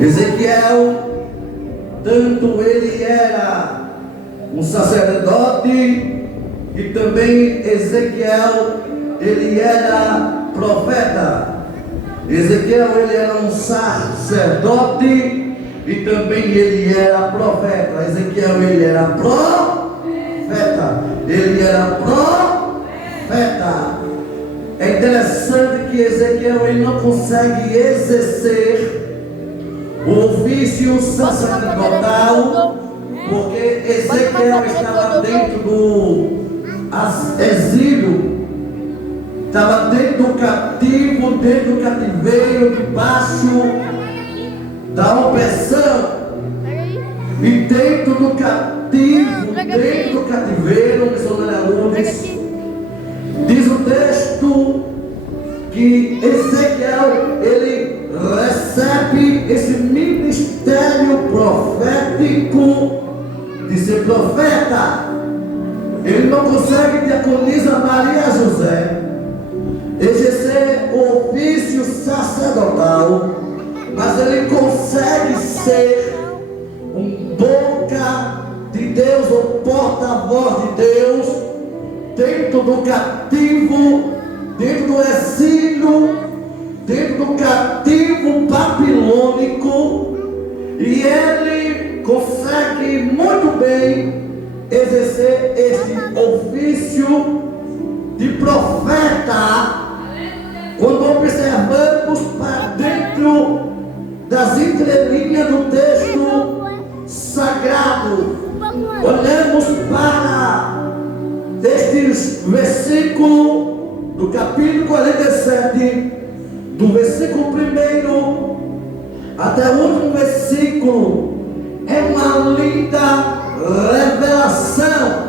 Ezequiel, tanto ele era um sacerdote, e também Ezequiel, ele era profeta. Ezequiel, ele era um sacerdote e também ele era profeta. Ezequiel, ele era profeta. Ele era profeta. É interessante que Ezequiel, ele não consegue exercer o ofício sacerdotal, porque Ezequiel estava dentro do exílio, estava dentro do cativo, dentro do cativeiro, debaixo da opressão. E dentro do cativo, dentro do cativeiro, missionária Lourdes, diz o texto que Ezequiel, ele recebe esse ministério profético de ser profeta. Ele não consegue, diaconisa Maria José, exercer o ofício sacerdotal, mas ele consegue ser um boca de Deus, ou porta-voz de Deus, dentro do cativo, dentro do exílio, dentro do cativo babilônico, e ele consegue muito bem exercer esse ofício de profeta. Quando observamos para dentro das entrelinhas do texto sagrado, olhamos para estes versículos do capítulo 47, do versículo 1 até o último versículo, é uma linda revelação,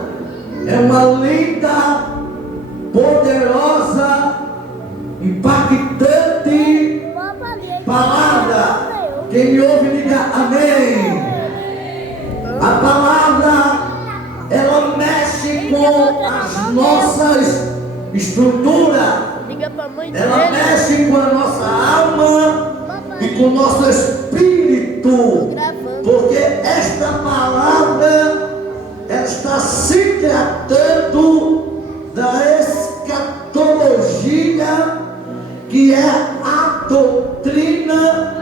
é uma linda, poderosa, impactante palavra. Quem me ouve, diga amém. A palavra, ela mexe com as nossas estruturas, ela mexe com a nossa alma e com o nosso espírito, porque esta palavra, ela está se tratando da escatologia, que é a doutrina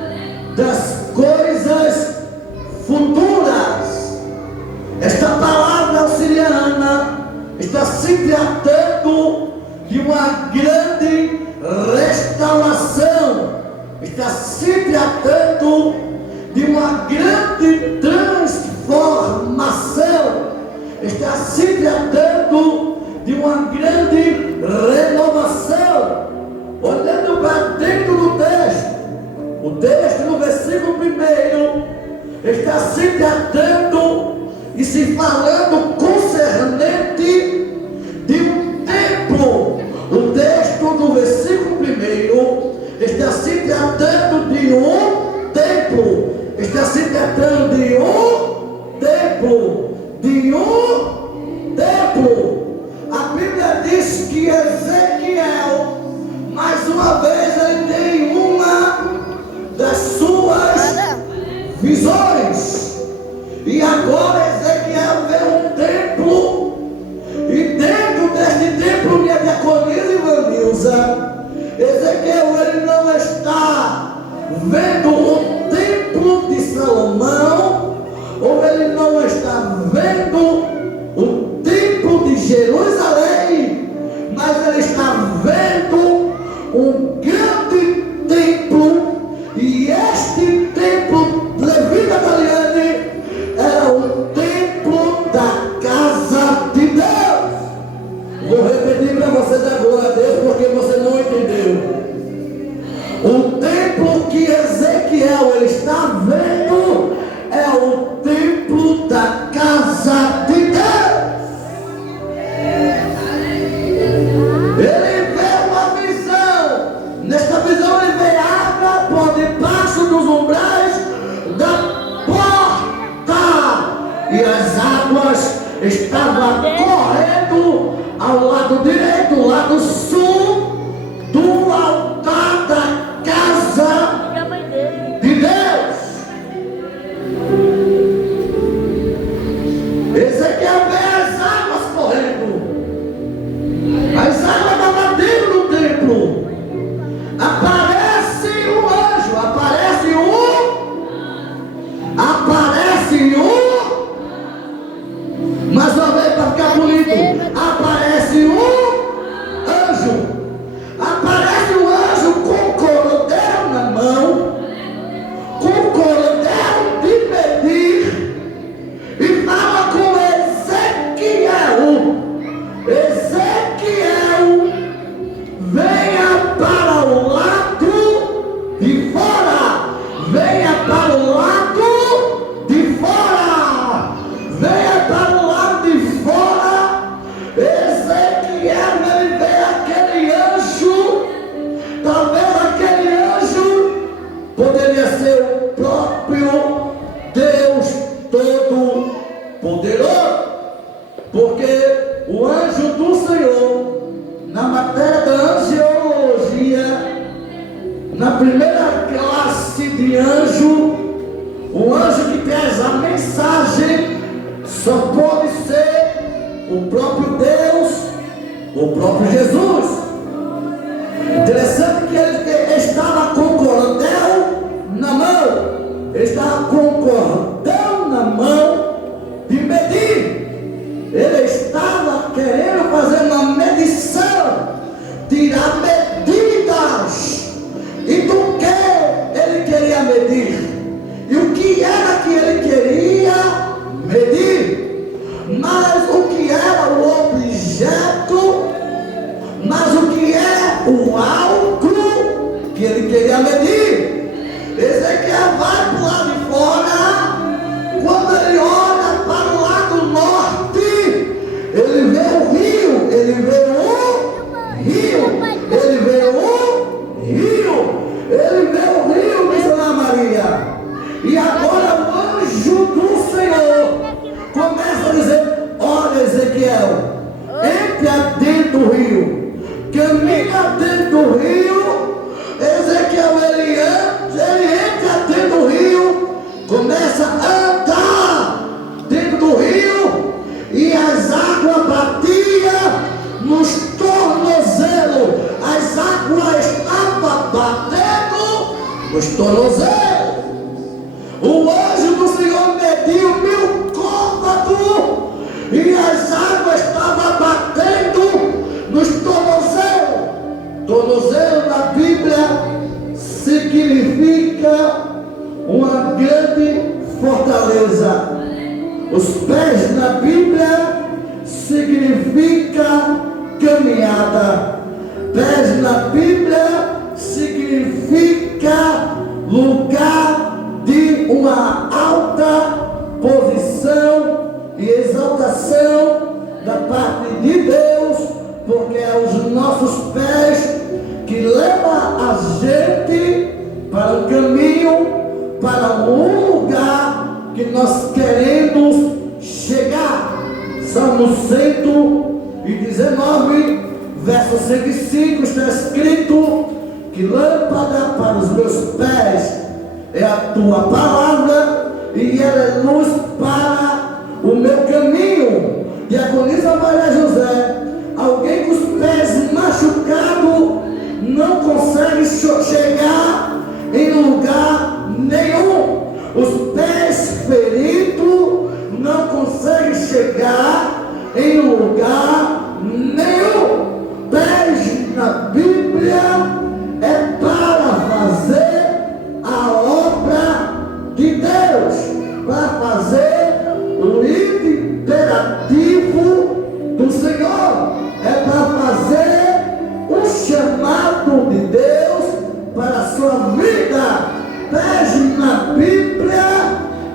das coisas futuras. Esta palavra auxiliana está se tratando de uma grande restauração, está se tratando de uma grande transformação, está se tratando de uma grande renovação. Olhando para dentro do texto, o texto no versículo 1 está se tratando e se falando concernente de um templo. O texto do versículo 1 está se tratando de um templo, está se tratando de um templo, de um templo. A Bíblia diz que Ezequiel, mais uma vez, ele tem uma das suas visões, e agora Ezequiel vê um templo, e dentro deste templo, minha diaconisa Ivanilza, Ezequiel, ele não está vendo o templo de Salomão, ou ele não está vendo o templo de Jerusalém, mas ele está vendo um grande templo, e este templo, Levita Taliane, era um templo da casa de Deus. Vou repetir para vocês agora, Deus, porque você não entendeu. O templo que Ezequiel ele está vendo é o templo da casa de Deus. Ele vê uma visão. Nesta visão ele vê água por debaixo dos umbrais da porta, e as águas estavam correndo ao lado direito, ao lado sul do altar da casa de Deus. de anjo, o anjo que traz a mensagem, só pode ser o próprio Deus, o próprio Jesus. Interessante que ele estava com o cordel na mão, ele estava com o cordel na mão de medir. Ele estava querendo fazer uma medição, tirar medidas. E do que ele queria medir? E o que era que ele queria medir? Mas o que era o objeto? Mas o que é o algo que ele queria medir? Ezequiel vai para o lado de fora. Quando ele olha para o lado norte, ele vê o rio, ele vê o rio, ele vê o rio, ele vê o rio, diz Ana Maria. E agora o anjo do Senhor começa a dizer: olha, Ezequiel, entra dentro do rio, caminha dentro do rio. Ezequiel, ele entra dentro do rio, começa a andar dentro do rio, e as águas batiam nos tornozelos. As águas estavam batendo nos tornozelos. O anjo do Senhor mediu 1000 côvados, e as águas estavam batendo nos tornozelos. Tornozelo na Bíblia significa uma grande fortaleza. Os pés na Bíblia significa caminhada. Pés na Bíblia significa lugar de uma alta posição e exaltação da parte de Deus, porque é os nossos pés que levam a gente para o caminho, para um lugar que nós queremos chegar. Salmo 119, verso 105, está escrito que lâmpada para os meus pés é a tua palavra, e ela é luz para o meu caminho. Diaconisa Maria José, alguém com os pés machucados não consegue chegar em lugar nenhum. Os pés feridos não conseguem chegar em lugar nenhum. Pés na Bíblia é para fazer a obra de Deus, para fazer o imperativo do Senhor, é para fazer o chamado de Deus para a sua vida. Pés na Bíblia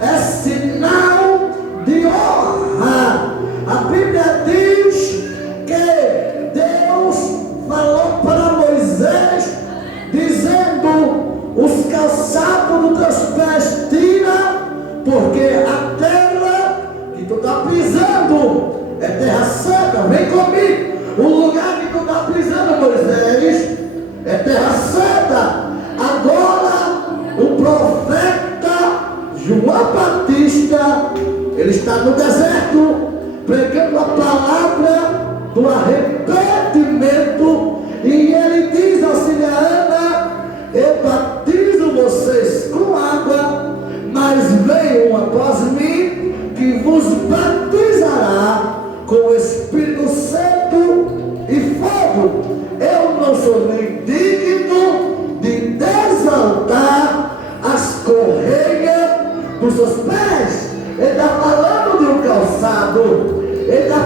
é sinal de honra. A Bíblia diz que Deus falou para Moisés, dizendo: os calçados dos teus pés tira, porque a terra que tu está pisando é terra santa. Vem comigo. O lugar que tu está pisando, Moisés, é terra santa. Agora o profeta João Batista, ele está no deserto, pregando a palavra do arrependimento, e ele diz ao Ana: eu batizo vocês com água, mas vem um após mim que vos batizará com o Espírito Santo e fogo. Eu não sou nem digno de desaltar as correias dos seus pés. Ele está falando de um calçado, ele está